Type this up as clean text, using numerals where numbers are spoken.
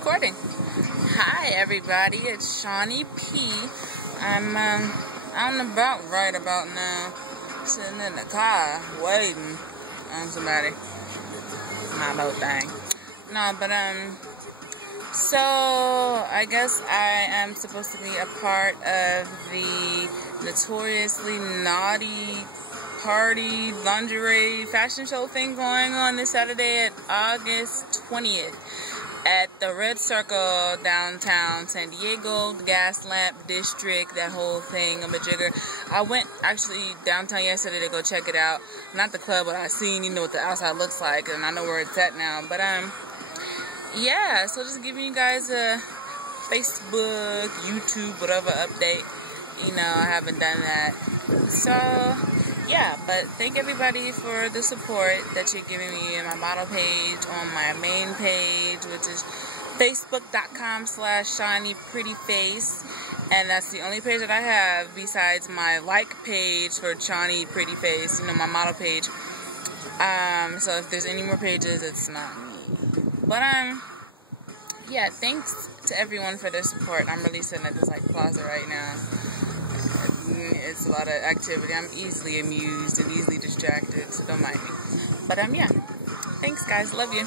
Recording. Hi everybody, it's Shawnee P. I'm out and about right about now, sitting in the car waiting on somebody. My little thing. No, but so I guess I am supposed to be a part of the notoriously naughty party lingerie fashion show thing going on this Saturday at August 20th at the Red Circle downtown San Diego, the Gaslamp District, that whole thing, a-majigger. I went actually downtown yesterday to go check it out. Not the club, but I seen, you know, what the outside looks like, and I know where it's at now. But yeah, so just giving you guys a Facebook, YouTube, whatever update. You know, I haven't done that. So yeah, but thank everybody for the support that you're giving me in my model page, on my main page, which is facebook.com/ShawneePrettyFace. And that's the only page that I have besides my like page for Shawnee Pretty Face, you know, my model page. So if there's any more pages, it's not me. But yeah, thanks to everyone for their support. I'm really sitting at this like plaza right now. It's a lot of activity. I'm easily amused and easily distracted, so don't mind me. But yeah, thanks guys, love you.